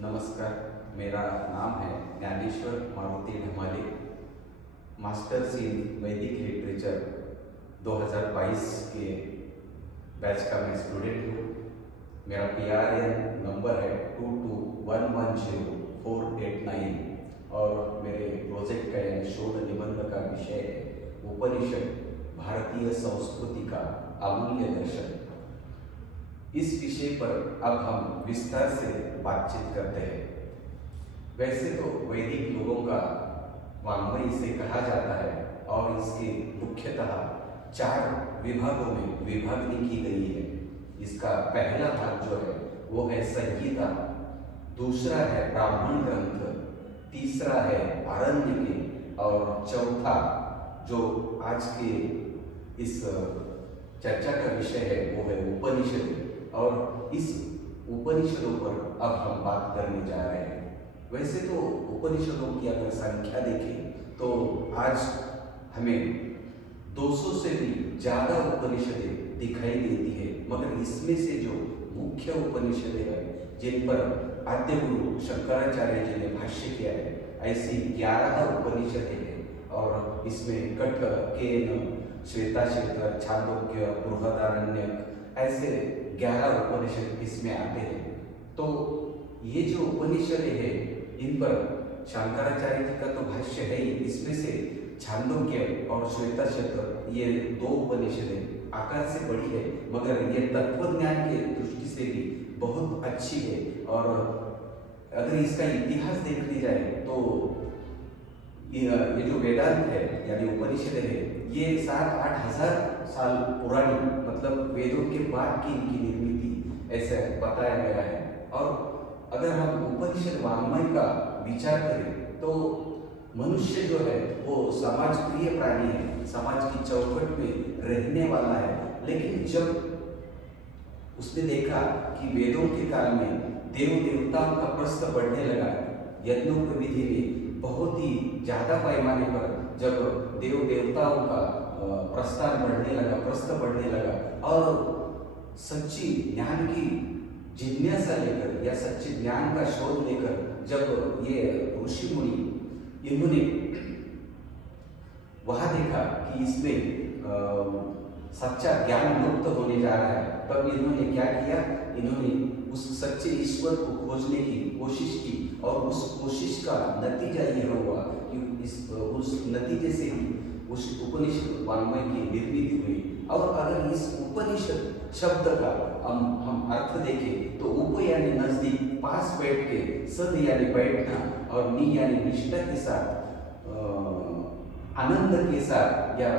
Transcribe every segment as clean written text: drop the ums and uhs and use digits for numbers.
नमस्कार, मेरा नाम है ज्ञानेश्वर मारुति ढमाले। मास्टर्स इन वैदिक लिटरेचर 2022 के बैच का मैं स्टूडेंट हूँ। मेरा PRN नंबर है 22110489 और मेरे प्रोजेक्ट का यानी शोध निबंध का विषय है उपनिषद भारतीय संस्कृति का अमूल्य दर्शन। इस विषय पर अब हम विस्तार से बातचीत करते हैं। वैसे तो वैदिक लोगों का वाङ्मय इसे कहा जाता है और इसके मुख्यतः 4 विभागों में विभागनी की गई है। इसका पहला भाग जो है वो है संहिता, दूसरा है ब्राह्मण ग्रंथ, तीसरा है आरण्यके और चौथा जो आज के इस चर्चा का विषय है वो है उपनिषद। और इस उपनिषदों पर अब हम बात करने जा रहे हैं। वैसे तो उपनिषदों की अगर संख्या देखें तो आज हमें 200 से भी ज़्यादा उपनिषदें दिखाई देती है, मगर इसमें से जो मुख्य उपनिषदें हैं जिन पर आद्य गुरु शंकराचार्य जी ने भाष्य किया है, ऐसी 11 उपनिषदें हैं। और इसमें कठ, केन, श्वेताश्वतर, छांदोग्य, बृहदारण्यक ऐसे 11 उपनिषद इसमें आते हैं। तो ये जो उपनिषदें हैं इन पर शंकराचार्य जी का तो भाष्य है ही। इसमें से छांदोग्य और श्वेताश्वतर ये 2 उपनिषदें आकार से बड़ी है, मगर ये तत्वज्ञान के दृष्टि से भी बहुत अच्छी है। और अगर इसका इतिहास देखने जाए तो ये जो वेदांत है यानी उपनिषदें है ये 7-8 हज़ार साल पुरानी, मतलब वेदों के बाद की इनकी निर्मिति ऐसे बताया गया है। और अगर हम उपनिषद वाङ्मय का विचार करें तो मनुष्य जो है वो समाज प्रिय प्राणी है, समाज की चौखट में रहने वाला है। लेकिन जब उसने देखा कि वेदों के काल में देव देवताओं का प्रस्थ बढ़ने लगा, यज्ञोपविधि में बहुत ही ज़्यादा पैमाने पर जब देव देवताओं का प्रस्थ बढ़ने लगा और सच्ची ज्ञान की जिज्ञासा लेकर या सच्चे ज्ञान का शोध लेकर जब ये ऋषि मुनि इन्होंने वहाँ देखा कि इसमें सच्चा ज्ञान लुप्त होने जा रहा है, तब इन्होंने क्या किया, इन्होंने उस सच्चे ईश्वर को खोजने की कोशिश की और उस कोशिश का नतीजा यह हुआ कि उस नतीजे से ही उस उपनिषद वाङ्मय की निर्मित हुई। और अगर इस उपनिषद शब्द का हम अर्थ देखें तो उप यानी नजदीक, पास बैठ के, सद यानी बैठना और नी यानी निष्ठा के साथ, आनंद के साथ या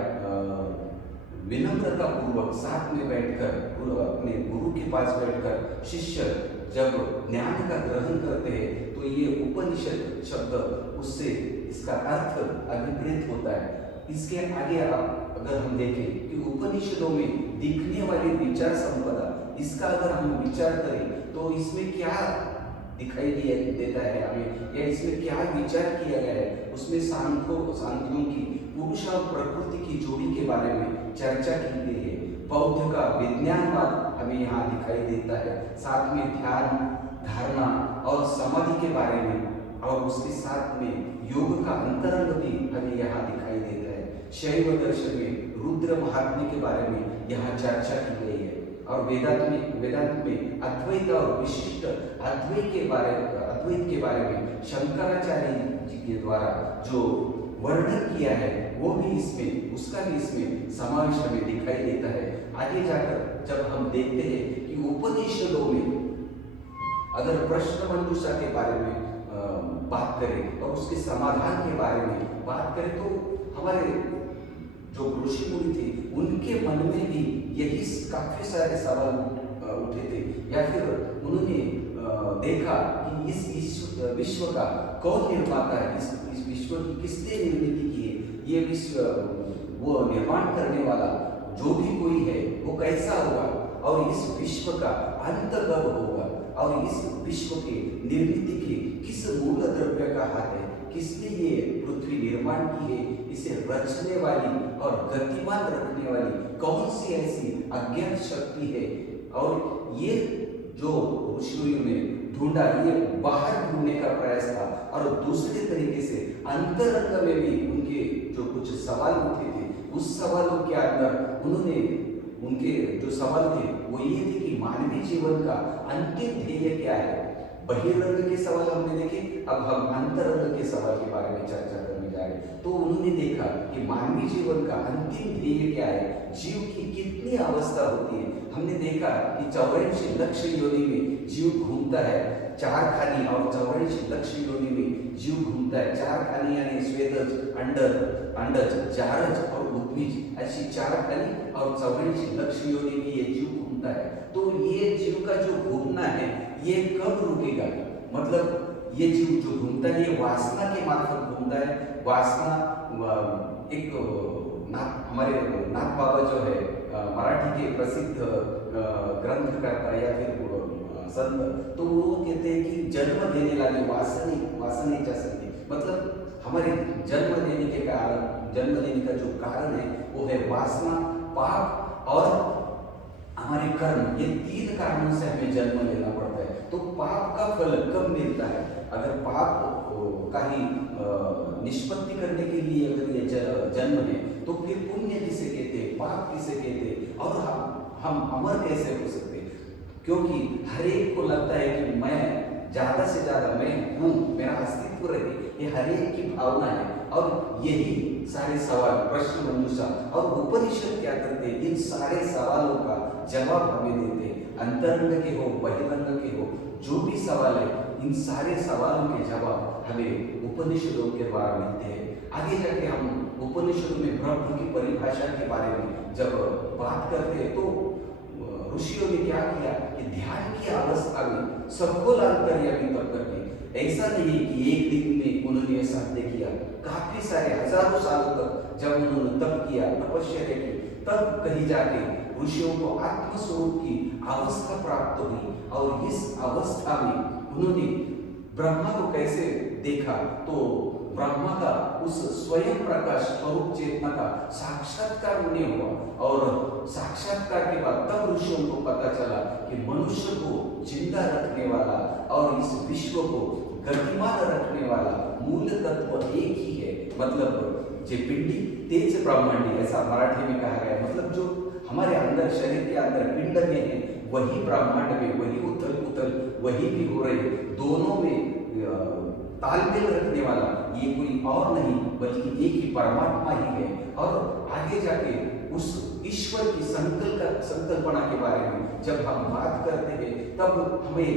विनम्रता पूर्वक साथ में बैठकर अपने गुरु के पास बैठकर शिष्य जब ज्ञान का ग्रहण करते हैं तो ये उपनिषद शब्द उससे इसका अर्थ अभिप्रेत होता है। इसके आगे अगर हम देखें कि उपनिषदों में दिखने वाली विचार संपदा, इसका अगर हम विचार करें तो इसमें क्या दिखाई देता है हमें, या इसमें क्या विचार किया गया है। उसमें सांख्यों की पुरुष और प्रकृति की जोड़ी के बारे में चर्चा की गई है। बौद्ध का विज्ञानवाद हमें यहाँ दिखाई देता है, साथ में ध्यान, धारणा और समाधि के बारे में, और उसके साथ में योग का अंतरंग भी हमें यहाँ दिखाई देता है। शैव दर्शन में रुद्र महात्म्य के बारे में यहाँ चर्चा की गई है। और वेदांत में अद्वैत और विशिष्ट अद्वैत के बारे में शंकराचार्य जी के द्वारा जो वर्णन किया है वो भी उसका भी इसमें समावेश हमें दिखाई देता है। आगे जाकर जब हम देखते हैं कि उपनिषदों में अगर प्रश्न मंजूषा के बारे में बात करें और उसके समाधान के बारे में बात करें तो हमारे जो ऋषि मुनि थे उनके मन में भी यही काफी सारे सवाल उठे थे, या फिर उन्होंने देखा कि इस विश्व का कौन निर्माता है, इस विश्व की किसने निर्मित की है, ये विश्व वो निर्माण करने वाला जो भी कोई है वो कैसा होगा, और इस विश्व का अंत कब होगा, और इस विश्व के निर्मित के किस मूल द्रव्य का हाथ है, किसने ये पृथ्वी निर्माण की है, इसे रचने वाली और गतिमान रखने वाली कौन सी ऐसी अज्ञात शक्ति है। और ये जो ऋषियों ने ढूंढा, ये बाहर ढूंढने का प्रयास था। और दूसरे तरीके से अंतरंग में भी उनके जो कुछ सवाल उठे थे, उस सवालों के अंदर उन्होंने, उनके जो सवाल थे वो ये थे कि मानवीय जीवन का अंतिम ध्येय क्या है। बहिरंग के सवाल हमने देखे, अब हम अंतरंग के सवाल के बारे में चर्चा करने जा रहे हैं। तो उन्होंने देखा कि मानवीय जीवन का अंतिम ध्येय क्या है, जीव की कितनी अवस्था होती है। हमने देखा कि 84 लक्ष योनि में जीव घूमता है, 4 खानी और 84 लक्ष योनि में जीव घूमता है। 4 खानी यानी स्वेदज, अंडज, जारज और उद्भिज, ऐसी 4 खानी और 84 लक्ष योनि में ये जीव घूमता है। तो ये जीव का जो घूमना है ये कब रुकेगा, मतलब ये जीव जो घूमता है ये वासना के मार्फत घूमता है। वासना एक हमारे नाथ बाबा जो है मराठी के प्रसिद्ध ग्रंथकर्ता या फिर संत, तो वो कहते हैं कि जन्म देने वाली वासनेच्या संधी, मतलब हमारे जन्म देने के कारण, जन्म देने का जो कारण है वो है वासना, पाप और हमारे कर्म। ये 3 कारणों से हमें जन्म लेना पड़ता है। तो पाप का फल कब मिलता है, अगर पाप का ही निष्पत्ति करने के लिए अगर ये जन्म है, तो फिर पुण्य किसे कहते हैं, पाप किसे कहते हैं, और हम अमर कैसे हो सकते हैं। क्योंकि हर एक को लगता है कि मैं ज्यादा से ज्यादा मैं हूँ, मेरा अस्तित्व रहे, ये हर एक की भावना है। और यही सारे सवाल, प्रश्न मंजूषा और उपनिषद क्या करते हैं, इन सारे सवालों का जवाब हमें देते हैं। अंतरंग के हो, बहिरंग के हो, जो भी सवाल है, इन सारे सवालों के जवाब हमें उपनिषदों के द्वारा मिलते हैं। आगे जाके हम उपनिषदों में ब्रह्म की परिभाषा के बारे में जब बात करते हैं, तो ऋषियों ने क्या किया कि ध्यान की अवस्था में सखोल अंतर्यामी तप करके, ऐसा नहीं कि एक दिन में उन्होंने साध्य किया, काफी सारे हजारों सालों तक जब उन्होंने तप किया, तपस्या की, तब कहीं जाके ऋषियों को आत्मस्वरूप की अवस्था प्राप्त हुई। और इस अवस्था में उन्होंने ब्रह्मा को कैसे देखा, तो ब्रह्मा का उस स्वयं प्रकाश स्वरूप चेतना का साक्षात्कार उन्हें हुआ। और साक्षात्कार के बाद तब ऋषियों को पता चला कि मनुष्य को जिंदा रखने वाला और इस विश्व को गतिमान रखने वाला मूल तत्व एक ही है, मतलब जे पिंडी तेज ब्रह्मांडी, ऐसा मराठी में कहा गया। मतलब जो हमारे अंदर, शरीर के अंदर पिंड में है, वही ब्रह्मांड में, वही उथल पुथल वही भी हो रही है। दोनों में तालमेल रखने वाला ये कोई और नहीं बल्कि एक ही परमात्मा ही है। और आगे जाके उस ईश्वर की संकल्पना के बारे में जब हम बात करते हैं, तब हमें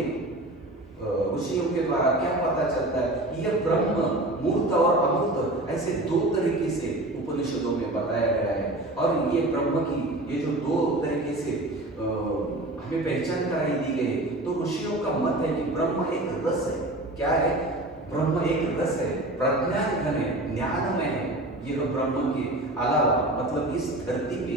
ऋषियों के द्वारा क्या पता चलता है, यह ब्रह्म मूर्त और अमूर्त, ऐसे 2 तरीके से उपनिषदों में बताया गया है। और ये ब्रह्म की ये जो 2 तरीके से हमें पहचान कराई दी गई, तो ऋषियों का मत है कि ब्रह्म एक रस है। क्या है, ब्रह्म एक रस है, प्रज्ञान घन है, ज्ञानमय है। यह ब्रह्म के अलावा, मतलब इस धरती पे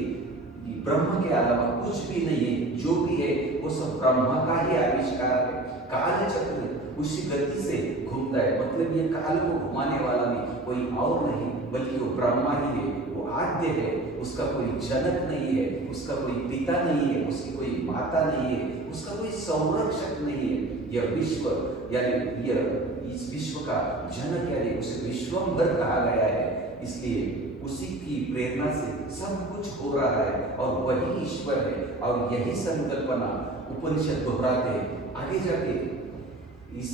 ब्रह्म के अलावा कुछ भी नहीं है। जो भी है वो सब ब्रह्म का ही आविष्कार है। काल चक्र उसी गति से घूमता है, मतलब ये काल को घुमाने वाला भी कोई और नहीं बल्कि वो ब्रह्मा ही है। वो आद्य है, उसका कोई जनक नहीं है, उसका कोई पिता नहीं है, उसकी कोई माता नहीं है, उसका कोई संरक्षक नहीं है। यह विश्व यानी यह इस विश्व का जनक यानी उसे विश्वम्भर कहा गया है। इसलिए उसी की प्रेरणा से सब कुछ हो रहा है और वही ईश्वर है। और यही संकल्पना उपनिषद दोहराते हैं। आगे जाके इस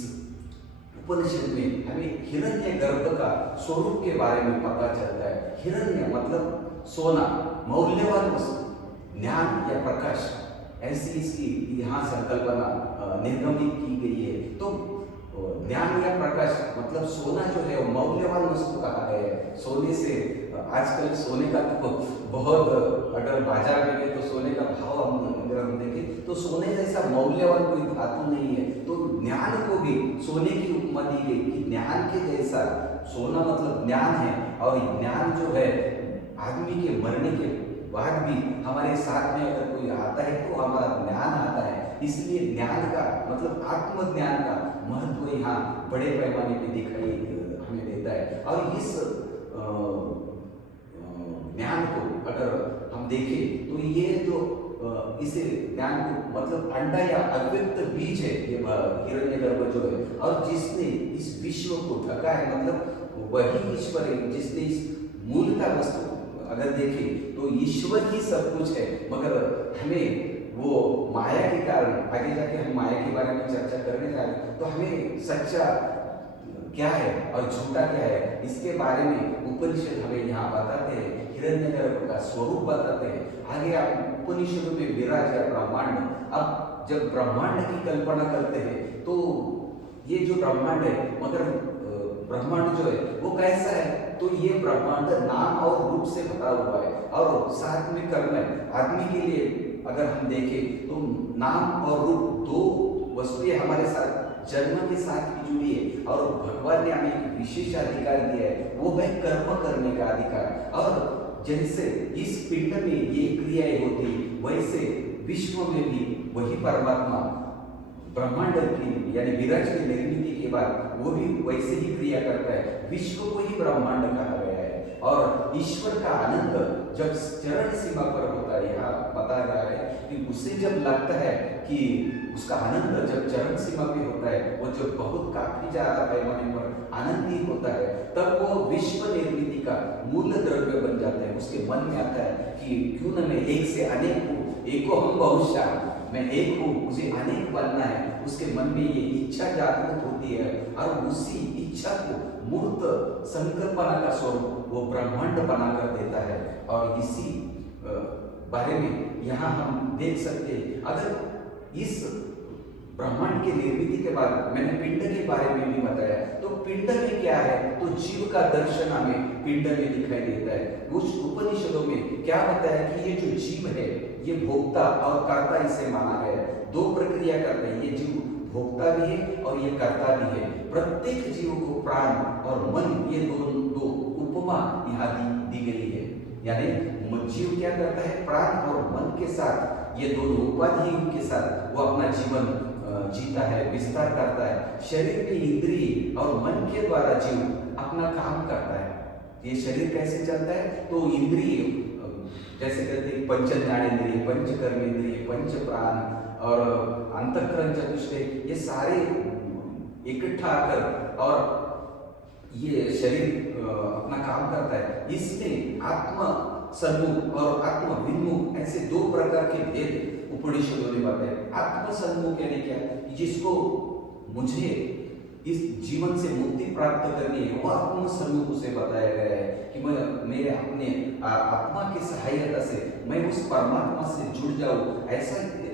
उपनिषद में हमें हिरण्यगर्भ का स्वरूप के बारे में पता चलता है। हिरण्य मतलब सोना, मौल्यवान वस्तु, ज्ञान या प्रकाश, ऐसी इसकी यहाँ संकल्पना निर्गमित की गई है। तो ज्ञान या प्रकाश मतलब सोना जो है वो मौल्यवान वस्तु कहा गया है। सोने से आजकल सोने का तो बहुत, अगर बाजार में गए तो सोने का भाव अगर हम देखें तो सोने जैसा मौल्यवान कोई धातु नहीं है। तो ज्ञान को भी सोने की उपमा दी गई कि ज्ञान के जैसा, सोना मतलब ज्ञान है। और ज्ञान जो है आदमी के मरने के बाद भी हमारे साथ में अगर कोई आता है तो हमारा ज्ञान आता है। इसलिए ज्ञान का मतलब आत्मज्ञान का महत्व यहाँ बड़े पैमाने पे दिखाई हमें देता है। और इस ज्ञान को अगर हम देखें तो ये जो इसे ज्ञान को मतलब अंडा या अव्यक्त बीज है ये हिरण्यगर्भ जो है, और जिसने इस विश्व को ढका है, मतलब वही ईश्वर है जिसने इस मूलता वस्तु अगर देखें तो ईश्वर ही सब कुछ है, मगर हमें वो माया के कारण, आगे जाके हम माया के बारे में चर्चा करने जा रहे हैं, तो हमें सच्चा क्या है और झूठा क्या है इसके बारे में उपनिषद हमें यहाँ बताते हैं, हिरण्यगर्भ का स्वरूप बताते हैं। आगे आप उपनिषदों में विराज है ब्रह्मांड। अब जब ब्रह्मांड की कल्पना करते हैं तो ये जो ब्रह्मांड है, मगर ब्रह्मांड जो है वो कैसा है, तो ये ब्रह्मांड नाम और रूप से भरा हुआ है और साथ में कर्म है। आदमी के लिए अगर हम देखें तो नाम और रूप दो वस्तुएं हमारे साथ जन्म के साथ ही जुड़ी है, और भगवान ने हमें एक विशेष अधिकार दिया है, वो है कर्म करने का अधिकार। और जैसे इस पिंड में ये क्रियाएं होती, वैसे विश्व में भी वही परमात्मा ब्रह्मांड की यानी विराज की निर्मित के बाद वो भी वैसे ही क्रिया करता है। विश्व को ही ब्रह्मांड कहा गया है, और ईश्वर का आनंद जब चरण सीमा पर होता है, यहाँ बता रहा है कि उसे जब लगता है कि उसका आनंद जब चरण सीमा पे होता है, वो जब बहुत काफी ज्यादा पैमाने पर आनंदित होता है, तब वो विश्व निर्मिति का मूल द्रव्य बन जाता है। उसके मन में आता है कि क्यों न मैं एक से अनेक हूँ, एको हम बहुशः, मैं एक हूँ, मुझे अनेक बनना है। उसके मन में ये इच्छा जागृत होती है, और उसी इच्छा को मूर्त संकल्पना का स्वरूप वो ब्रह्मांड बनाकर देता है। और इसी बारे में यहाँ हम देख सकते हैं, अगर इस ब्रह्मांड की निर्मिति के बाद मैंने पिंड के बारे में भी बताया, तो पिंड में क्या है, तो जीव का दर्शन हमें पिंड में दिखाई देता है। उस उपनिषदों में क्या बताया कि ये जो जीव है ये भोक्ता और कर्ता इसे माना गया है। दो प्रक्रिया करते हैं, ये जीव भोक्ता भी है और ये कर्ता भी है। प्रत्येक जीव को प्राण और मन, ये दो उपमा यहाँ दी गई है, यानी जीव क्या करता है, प्राण और मन के साथ, ये दोनों उपाधियों के साथ वो अपना जीवन जीता है, विस्तार करता है। शरीर के इंद्रिय और मन के द्वारा जीव अपना काम करता है। ये शरीर कैसे चलता है, तो इंद्रिय जैसे कहते हैं पंच ज्ञानेंद्रिय, पंच कर्मेंद्रिय, पंच प्राण और अंतःकरण चतुष्टय, ये सारे इकट्ठा आकर और ये शरीर अपना काम करता है। इसमें आत्म सन्मुख और आत्म विन्मुख ऐसे दो प्रकार के भेद उपनिषदों ने बताए। आत्म सन्मुख यानी क्या, जिसको मुझे इस जीवन से मुक्ति प्राप्त करनी है, वो आत्म सन्मुख उसे बताया गया है कि मैं मेरे अपने आत्मा की सहायता से मैं उस परमात्मा से जुड़ जाऊं।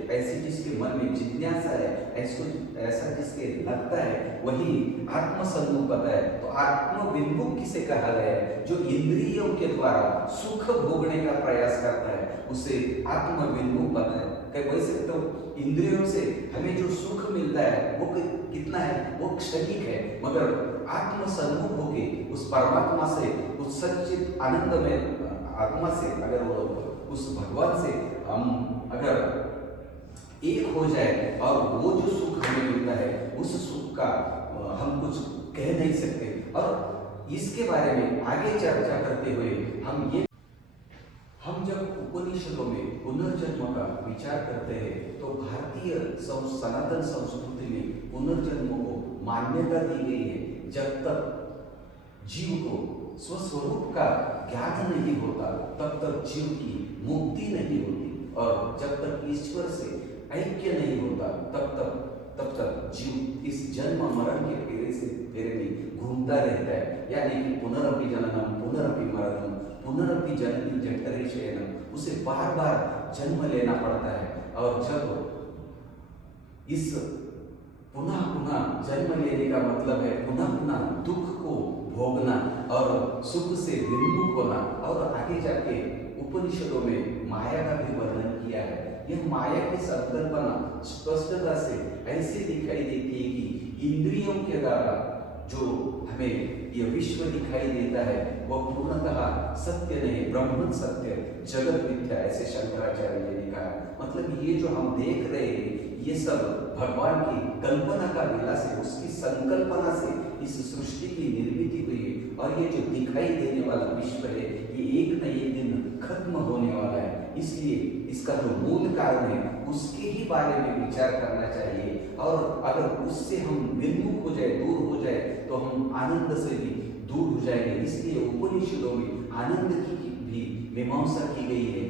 ऐसी जिसके मन में जिज्ञासा है, ऐसा जिसके लगता है, वही आत्म सन्मुख पता है। तो आत्म विन्मुख किसे कहा गया है, जो इंद्रियों के द्वारा सुख भोगने का प्रयास करता है, उसे आत्म विन्मुख पता है। वैसे तो इंद्रियों से हमें जो सुख मिलता है वो कितना है, वो क्षणिक है, मगर आत्म सन्मुख होके उस परमात्मा से, उस सच्चित आनंद में आत्मा से, अगर वो उस भगवान से हम अगर एक हो जाए और वो जो सुख हमें मिलता है, उस सुख का हम कुछ कह नहीं सकते। और इसके बारे में आगे चर्चा करते हुए हम जब उपनिषदों में पुनर्जन्म का विचार करते हैं, तो भारतीय सनातन संस्कृति में पुनर्जन्म को मान्यता दी गई है। जब तक जीव को स्वस्वरूप का ज्ञान नहीं होता, तब तक जीव की मुक्ति नहीं होती, और जब तक ईश्वर से ऐक्य नहीं होता, तब तक जीव इस जन्म मरण के फेरे में घूमता रहता है। यानी कि पुनरपि जननम पुनरपि मरणम पुनरपि जननी जठरे शयनम, उसे बार बार जन्म लेना पड़ता है। और जब इस पुनः पुनः जन्म लेने का मतलब है पुनः पुनः दुख को भोगना और सुख से विमुख होना। और आगे जाके उपनिषदों में माया का भी वर्णन किया है। यह माया की संकल्पना स्पष्टता से ऐसे दिखाई देती है कि इंद्रियों के द्वारा जो हमें यह विश्व दिखाई देता है, वह पूर्णतः सत्य नहीं, ब्रह्म सत्य, जगत मिथ्या, ऐसे शंकराचार्य जी ने कहा। मतलब ये जो हम देख रहे हैं, ये सब भगवान की कल्पना का विलास है, उसकी संकल्पना से इस सृष्टि की निर्मित हुई है। और ये जो दिखाई देने वाला विश्व है, ये एक न एक दिन खत्म होने वाला है। इसलिए इसका जो मूल कारण है उसके ही बारे में विचार करना चाहिए, और अगर उससे हम विमुख हो जाए, दूर हो जाए, तो हम आनंद से भी दूर हो जाएंगे। इसलिए उपनिषदों में आनंद की भी मीमांसा की गई है।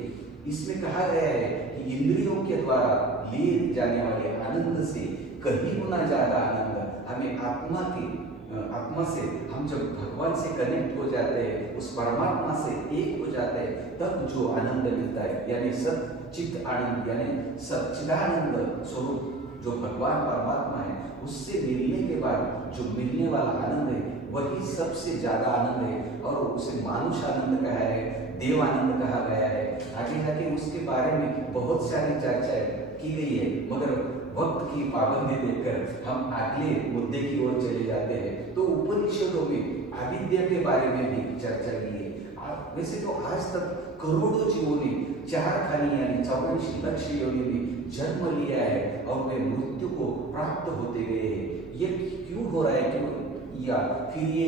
इसमें कहा गया है कि इंद्रियों के द्वारा लिए जाने वाले आनंद से कहीं गुना ज्यादा आनंद हमें आत्मा से, हम जब भगवान से कनेक्ट हो जाते हैं, उस परमात्मा से एक हो जाते हैं, तब जो आनंद मिलता है, यानी सच्चित आनंद, यानी सच्चिदानंद स्वरूप जो भगवान परमात्मा है, उससे मिलने के बाद जो मिलने वाला आनंद है वही सबसे ज्यादा आनंद है, और उसे मानुष आनंद कहा है, देव आनंद कहा गया है। आगे जाके उसके बारे में बहुत सारी चर्चाएं की गई है, मगर वक्त की पाबंदी देखकर हम अगले मुद्दे की ओर चले जाते हैं। तो उपनिषदों में अविद्या के बारे में भी चर्चा की है। वैसे तो आज तक करोड़ों जीवों ने 4 खानी यानी 84 लक्ष योनि में जन्म लिया है, और वे मृत्यु को प्राप्त होते गए हैं। ये क्यों हो रहा है, क्यों, या फिर ये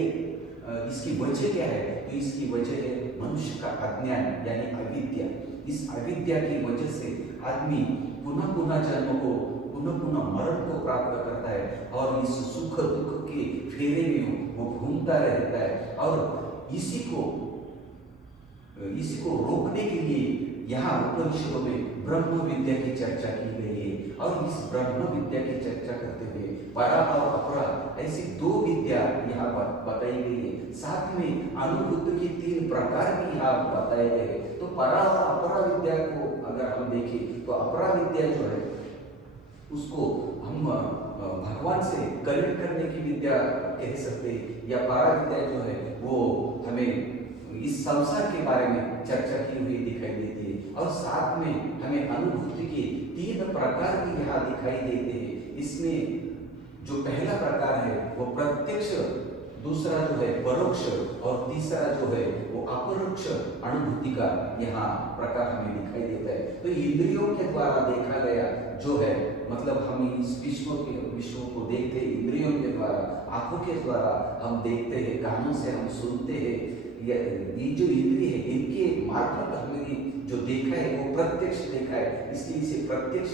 इसकी वजह क्या है? तो इसकी वजह है मनुष्य का अज्ञान यानी अविद्या। इस अविद्या की वजह से आदमी पुनः पुनः जन्म को, पुनः पुनः मरण को प्राप्त करता है, और इस सुख दुख के फेरे में वो घूमता रहता है। और इसी को रोकने के लिए यहाँ उपनिषदों में ब्रह्म विद्या की चर्चा की गई है, और इस ब्रह्म विद्या की चर्चा करते हुए परा और अपरा ऐसी 2 विद्या यहाँ बताई गई है। साथ में अनुभूति के 3 प्रकार भी यहाँ बताए गए हैं। तो परा और अपरा विद्या को अगर हम देखें, तो अपरा विद्या जो है उसको हम भगवान से कनेक्ट करने की विद्या कह सकते हैं, या परा विद्या जो है वो हमें इस संसार के बारे में चर्चा की हुई दिखाई देती है। और साथ में हमें अनुभूति के 3 प्रकार भी यहाँ दिखाई देते हैं। इसमें जो पहला प्रकार है वो प्रत्यक्ष, दूसरा जो है परोक्ष, और तीसरा जो है वो अपरोक्ष अनुभूति का यहाँ प्रकार हमें दिखाई देता है। तो इंद्रियों के द्वारा देखा गया जो है, मतलब हम इस विश्व को देखते हैं इंद्रियों के द्वारा, आंखों के द्वारा हम देखते हैं, कानों से हम सुनते हैं। ये जो इंद्रिय है इनके मार्फत हमने जो देखा है वो प्रत्यक्ष देखा है, इसलिए इसे प्रत्यक्ष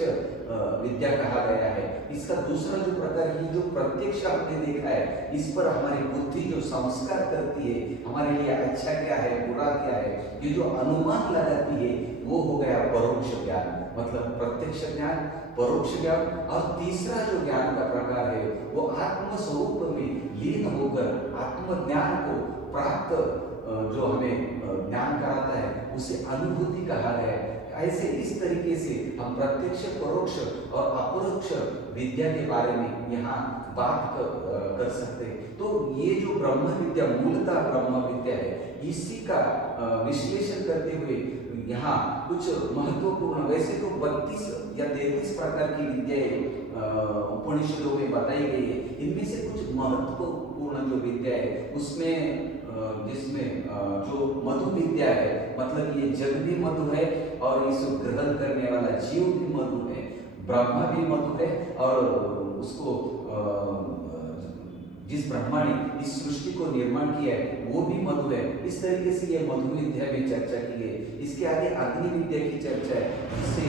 विद्या कहा गया है। इसका दूसरा जो प्रकार है, जो प्रत्यक्ष हमने देखा है, इस पर हमारी बुद्धि जो संस्कार करती है, हमारे लिए अच्छा क्या है बुरा क्या है, ये जो अनुमान लगाती है, वो हो गया परोक्ष ज्ञान। मतलब प्रत्यक्ष ज्ञान, परोक्ष ज्ञान। और तीसरा जो ज्ञान का प्रकार है वो आत्म स्वरूप में लीन होकर आत्मज्ञान को प्राप्त जो हमें ज्ञान कराता है उसे अनुभूति कहा गया है। ऐसे इस तरीके से हम प्रत्यक्ष, परोक्ष और अपरोक्ष विद्या के बारे में यहाँ बात कर सकते हैं। तो ये जो ब्रह्म विद्या मूलतः ब्रह्म विद्या है, इसी का विश्लेषण करते हुए यहाँ कुछ महत्वपूर्ण, वैसे तो 32 या 33 प्रकार की विद्याएं उपनिषदों में बताई गई है। इनमें से कुछ महत्वपूर्ण जो विद्या है उसमें जिसमें जो मधु विद्या है, मतलब ये जग भी मधु है और इसको ग्रहण करने वाला जीव भी मधु है, ब्रह्मा भी मधु है, और उसको जिस ब्रह्मा ने इस सृष्टि को निर्माण किया है वो भी मधु है। इस तरीके से ये मधु विद्या में चर्चा की है। इसके आगे अग्नि विद्या की चर्चा है, जिससे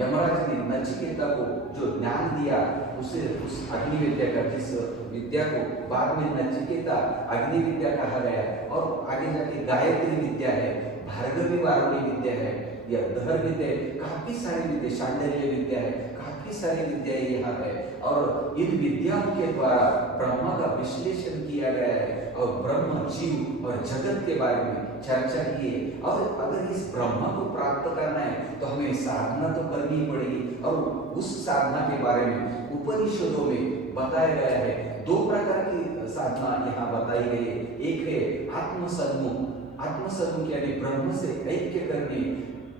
यमराज ने नचिकेता को जो ज्ञान दिया उसे उस अग्नि विद्या का, जिस विद्या को बाद में नचिकेता अग्नि विद्या कहा गया है। और आगे जाके गायत्री विद्या है, भार्गवी वारुणी विद्या है, या दहर विद्या है, काफी सारी विद्या, शांडल्य विद्या है, काफी सारी विद्याएं यहाँ है। और इन विद्याओं के द्वारा ब्रह्मा का विश्लेषण किया गया है और ब्रह्म, जीव और जगत के बारे में चर्चा की है। और अगर इस ब्रह्मा को प्राप्त करना है तो हमें साधना तो करनी पड़ेगी, और उस साधना के बारे में उपनिषदों में बताया गया है। 2 प्रकार की साधना यहाँ बताई गई है। एक है आत्मसन्मुख यानी ब्रह्म से ऐक्य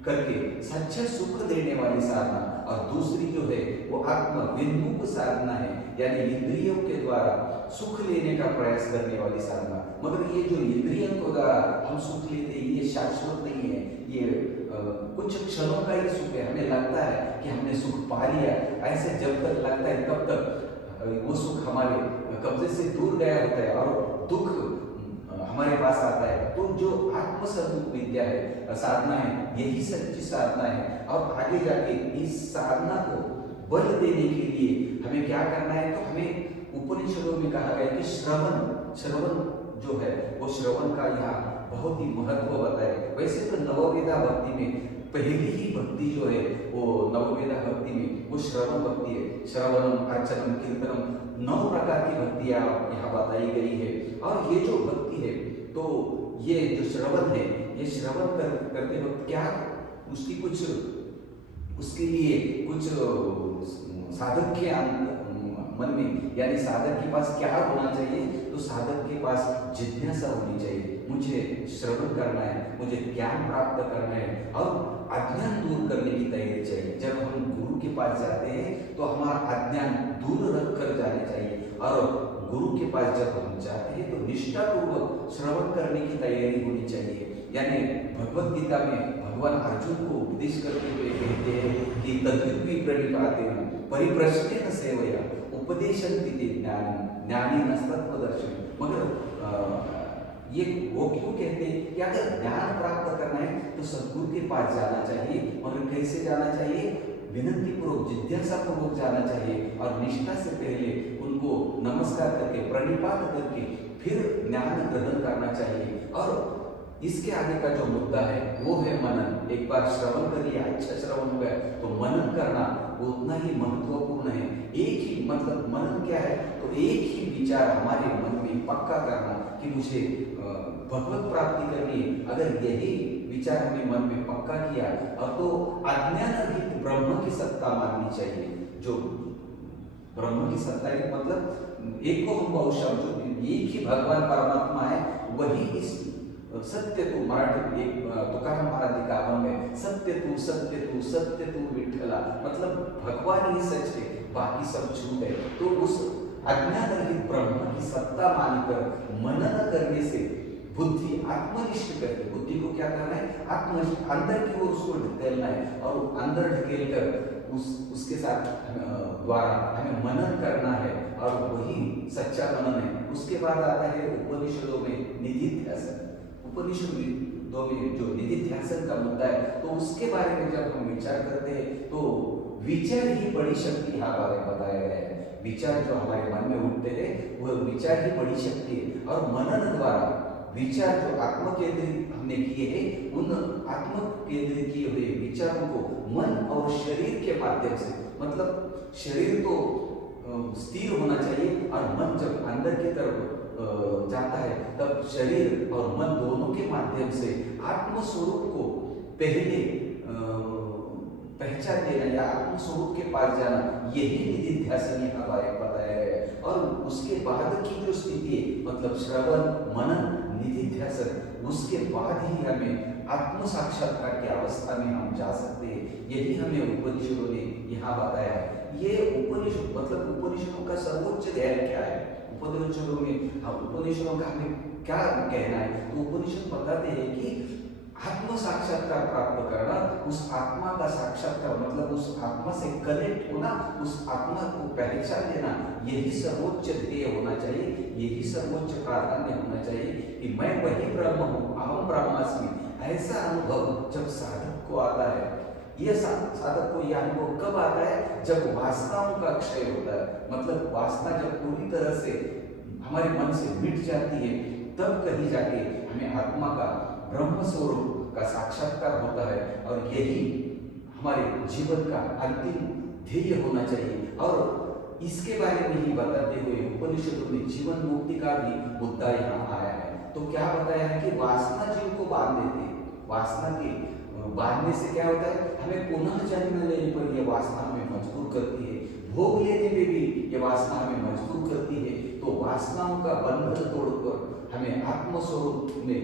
करके सच्चा सुख देने वाली साधना, और दूसरी जो है वो आत्म विन्मुख साधना है, यानी इंद्रियों के द्वारा सुख लेने का प्रयास करने वाली साधना। मगर ये जो इंद्रियों के द्वारा हम सुख लेते हैं ये शाश्वत नहीं है, ये कुछ क्षणों का ही सुख है। हमें लगता है कि हमने सुख पा लिया, ऐसे जब तक लगता है तब तक वो सुख हमारे कब्जे से दूर गया होता है, और दुख हमारे पास आता है तो जो आत्मसद्गुण विद्या है, साधना है, यही सच्ची साधना है। और आगे जाके इस साधना को बल देने के लिए हमें क्या करना है, तो हमें उपनिषदों में कहा गया कि श्रवण जो है वो श्रवण का यहाँ बहुत ही महत्व बताया। वैसे तो नववेदा भक्ति में पहली ही भक्ति जो है वो नववेदा भक्ति में वो श्रवण भक्ति है। श्रवणम, अर्चनम, कीर्तनम, 9 प्रकार की भक्तियां यहाँ बताई गई है। और ये जो भक्ति है तो ये जो श्रवण है, ये श्रवण करते वक्त क्या उसकी कुछ उसके लिए कुछ साधक के मन में, यानी साधक के पास क्या होना चाहिए, तो साधक के पास जिज्ञासा होनी चाहिए। मुझे श्रवण करना है, मुझे ज्ञान प्राप्त करना है और अज्ञान दूर करने की तैयारी चाहिए। जब हम गुरु के पास जाते हैं तो हमारा अज्ञान दूर रख कर जाने चाहिए। और गुरु के पास जब हम जाते हैं तो निष्ठापूर्वक श्रवण करने की तैयारी होनी चाहिए। यानी भगवत गीता में भगवान अर्जुन को उपदेश करते हुए कहते हैं कि तद्विद्वी प्रणिपातेन परिप्रश्नेन सेवया उपदेशन्ति ते ज्ञानेन तत्त्वदर्शिनः। मगर ये वो क्यों कहते हैं कि अगर ज्ञान प्राप्त करना है तो सद्गुरु के पास जाना चाहिए। मगर कैसे जाना चाहिए, विनती पूर्वक, जिज्ञासा पूर्वक जाना चाहिए और निष्ठा से पहले उनको नमस्कार करके, प्रणिपात करके फिर ज्ञान ग्रहण करना चाहिए। और इसके आगे का जो मुद्दा है वो है मनन। एक बार श्रवण कर लिया, अच्छा श्रवण हो गया तो मनन करना वो उतना ही महत्वपूर्ण है। एक ही मतलब मनन क्या है, तो एक ही विचार हमारे मन में पक्का करना कि मुझे भगवत प्राप्ति करनी है। अगर यही विचार हमने मन में पक्का किया और तो अज्ञान रहित ब्रह्म की सत्ता माननी चाहिए। जो ब्रह्म की सत्ता है मतलब एक को हम बहुशब्द, जो एक ही भगवान परमात्मा है वही इस सत्य तू, मराठी एक तुकाराम महाराज का अभंग है, सत्य तू सत्य तू सत्य तू विठ्ठला, मतलब भगवान ही सच है, बाकी सब झूठ है। तो उस अज्ञान रहित ब्रह्म की सत्ता मानकर मनन करने से बुद्धि आत्मनिष्ठ करके, बुद्धि को क्या करना है, आत्मनिष्ठ अंदर की ओर उसको ढकेलना है और अंदर ढकेल कर उसके साथ द्वारा हमें मनन करना है और वही सच्चा मनन है। उसके बाद आता है उपनिषदों में निधिध्यासन। उपनिषदों में जो निधिध्यासन का मुद्दा है तो उसके बारे में जब हम विचार करते हैं तो विचार ही बड़ी शक्ति यहाँ बताया गया है। विचार जो हमारे मन में उठते हैं वह विचार ही बड़ी शक्ति है। और मनन द्वारा विचार जो आत्म केंद्रित हमने किए हैं, उन आत्म केंद्रित किए हुए विचारों को मन और शरीर के माध्यम से, मतलब शरीर तो स्थिर होना चाहिए और मन जब अंदर की तरफ जाता है तब शरीर और मन दोनों के माध्यम से आत्म स्वरूप को पहले पहचान देना या आत्म स्वरूप के पास जाना, यही निधिध्यासन यहाँ बताया गया है। और उसके बाद की जो स्थिति है, मतलब श्रवण, मनन, निधिध्यासन, उसके बाद ही हमें आत्म साक्षात्कार की अवस्था में हम जा सकते हैं। यही हमें उपनिषदों ने यहाँ बताया है। ये उपनिषद मतलब उपनिषदों का सर्वोच्च ध्येय क्या है, उपनिषदों में उपनिषदों का हमें क्या कहना है, तो उपनिषद बताते हैं कि आत्म साक्षात्कार प्राप्त करना, उस आत्मा का साक्षात्कार मतलब उस आत्मा से कनेक्ट होना, उस आत्मा को पहचान लेना, यही सर्वोच्च ध्येय होना चाहिए, यही सर्वोच्च प्राधान्य होना चाहिए कि मैं वही ब्रह्म हूँ, अहम ब्रह्मास्मि। ऐसा अनुभव जब साधक को आता है, यह साधक को यह अनुभव कब आता है, जब वासनाओं का क्षय होता है, मतलब वासना जब पूरी तरह से हमारे मन से मिट जाती है, तब कहीं जाके हमें आत्मा का ब्रह्म स्वरूप का साक्षात्कार होता है। और यही हमारे जीवन का अंतिम ध्येय होना चाहिए। और इसके बारे में ही बताते हुए उपनिषदों में जीवन मुक्ति का भी मुद्दा यहाँ आया है। तो क्या बताया है कि वासना जीव को बांध देती है, वासना के बांधने से क्या होता है, हमें पुनः जन्म लेने पर यह वासना हमें मजबूर करती है, भोग लेने में भी यह वासना हमें मजबूर करती है। तो वासनाओं का बंधन तोड़कर हमें आत्मस्वरूप में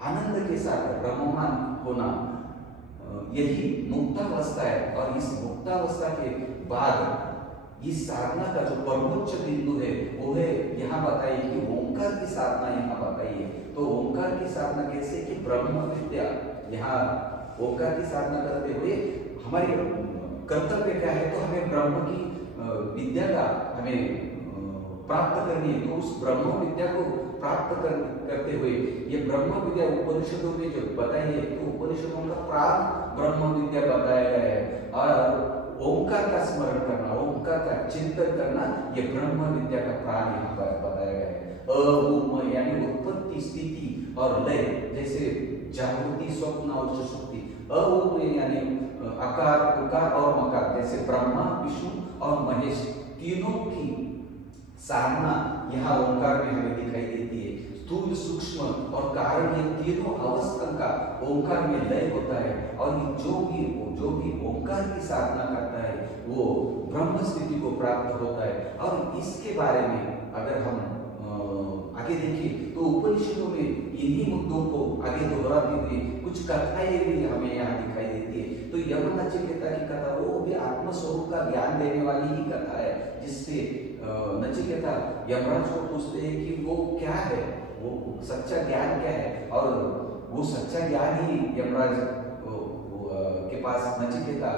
आनंद के साथ रममान होना, यही मुक्तावस्था है। और इस मुक्तावस्था के बाद इस साधना का जो परमोच्च बिंदु है वो है यहाँ बताइए कि ओंकार की साधना यहाँ बताइए। तो ओंकार की साधना कैसे कि ब्रह्म विद्या, यहाँ ओंकार की साधना करते हुए हमारी कर्तव्य क्या है, तो हमें ब्रह्म की विद्या का हमें प्राप्त करनी है, तो उस ब्रह्म विद्या को करते हुए ये ब्रह्म विद्या उपनिषदों में जो बताई है, तो उपनिषदों का प्राण ब्रह्म विद्या बताया गया है। और ओंकार का स्मरण करना, ओंकार का चिंतन करना, ये ब्रह्म विद्या का प्राण यहाँ पर बताया गया है। अ यानी उत्पत्ति, स्थिति और लय, जैसे जागृति, स्वप्न और सुषुप्ति। यानी आकार, उकार और मकार, जैसे ब्रह्मा, विष्णु और महेश तीनों की साधना यहाँ ओंकार में हमें दिखाई देती है। स्थूल, सूक्ष्म और कारण, ये तीनों अवस्था का ओंकार में लय होता है। और जो भी ओंकार की साधना करता है वो ब्रह्म स्थिति को प्राप्त होता है। और इसके बारे में अगर हम आगे देखें तो उपनिषदों में इन्हीं मुद्दों को आगे दोहराते हुए कुछ कथाएं भी हमें यहाँ दिखाई देती है। तो यम नचिकेता की कथा, वो भी आत्मस्वरूप का ज्ञान देने वाली ही कथा है, जिससे नचिकेता यमराज को पूछते हैं कि वो क्या है, वो सच्चा ज्ञान क्या है। और वो सच्चा ज्ञान ही यमराज के पास नचिकेता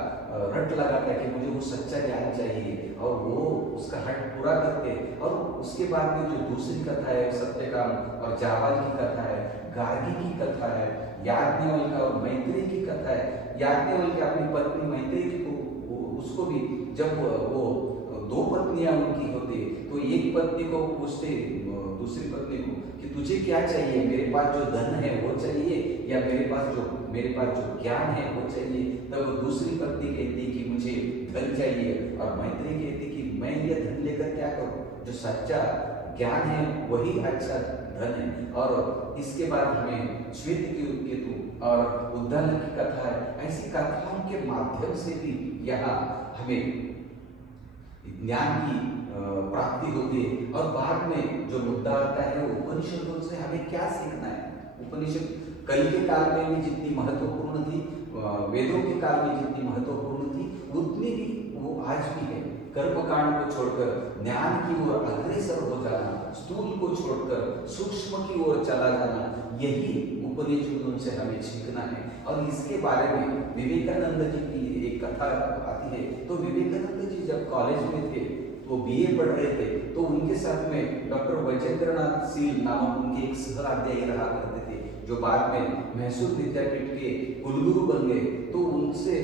रट लगाता है कि मुझे वो सच्चा ज्ञान चाहिए, और वो उसका हट पूरा करते। और उसके बाद में जो दूसरी कथा है, सत्यकाम और जाबाज की कथा है, गार्गी की कथा है, याज्ञवल्क्य और मैत्रेयी की कथा है। याज्ञवल्क्य अपनी पत्नी मैत्रेयी को, उसको भी जब वो दो पत्नियां उनकी होती, तो एक पत्नी को पूछते दूसरी पत्नी को कि तुझे क्या चाहिए, मेरे पास जो धन है वो चाहिए, या मेरे पास जो ज्ञान है वो चाहिए। तब दूसरी पत्नी कहती कि मुझे धन चाहिए, और मैत्रेयी कहती कि मैं ये धन लेकर क्या करूं, जो सच्चा ज्ञान है वही अच्छा धन है। और इसके बाद हमें श्वेत केतु और उद्दालक की कथा है। ऐसी कथाओं के माध्यम से भी यहाँ हमें ज्ञान की प्राप्ति होती है। और बाद में जो मुद्दा आता है उपनिषदों से हमें क्या सीखना है। उपनिषद कल के काल में भी जितनी महत्वपूर्ण थी, वेदों के काल में जितनी महत्वपूर्ण थी, उतनी ही वो आज भी है। कर्मकांड को छोड़कर ज्ञान की ओर अग्रसर हो जाना, स्थूल को छोड़कर सूक्ष्म की ओर चला जाना, यही उपनिषदों से हमें सीखना है। और इसके बारे में विवेकानंद जी की एक कथा आती है। तो विवेकानंद जी जब कॉलेज में थे, वो बीए पढ़ रहे थे, तो उनके साथ में डॉक्टर वैजेंद्रनाथ सील नामक उनके एक सहअध्यायी रहा करते थे, जो बाद में मैसूर विद्यापीठ के कुलगुरु बन गए। तो उनसे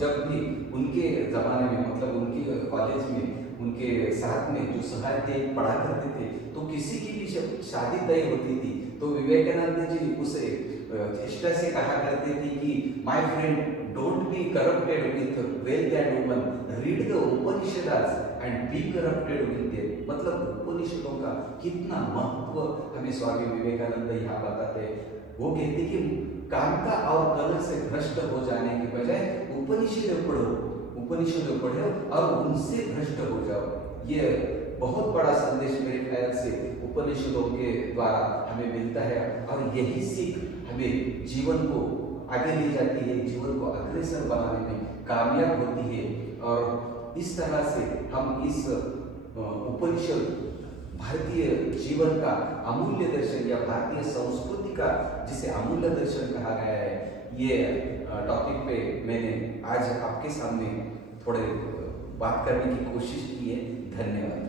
जब भी उनके जमाने में, मतलब उनके कॉलेज में उनके साथ में जो सहअध्यायी पढ़ा करते थे, तो किसी की भी शादी तय होती थी, तो विवेकानंद जी उसे चेष्टा से कहा करते थे कि my friend, don't be corrupted with wealth and woman, read the Upanishads and be corrupted with them. मतलब उपनिषदों का कितना महत्व हमें स्वामी विवेकानंद यहाँ बताते हैं। वो कहते कि कांता और कलह से भ्रष्ट हो जाने के बजाय उपनिषद पढ़ो और उनसे भ्रष्ट हो जाओ। ये बहुत बड़ा संदेश मेरे ख्याल से उपनिषदों के द्वारा हमें मिलता है। और यही सीख हमें जीवन को आगे ले जाती है, जीवन को अग्रसर बनाने में कामयाब होती है। और इस तरह से हम इस उपनिषद भारतीय जीवन का अमूल्य दर्शन, या भारतीय संस्कृति का जिसे अमूल्य दर्शन कहा गया है, ये टॉपिक पे मैंने आज आपके सामने थोड़े बात करने की कोशिश की है। धन्यवाद।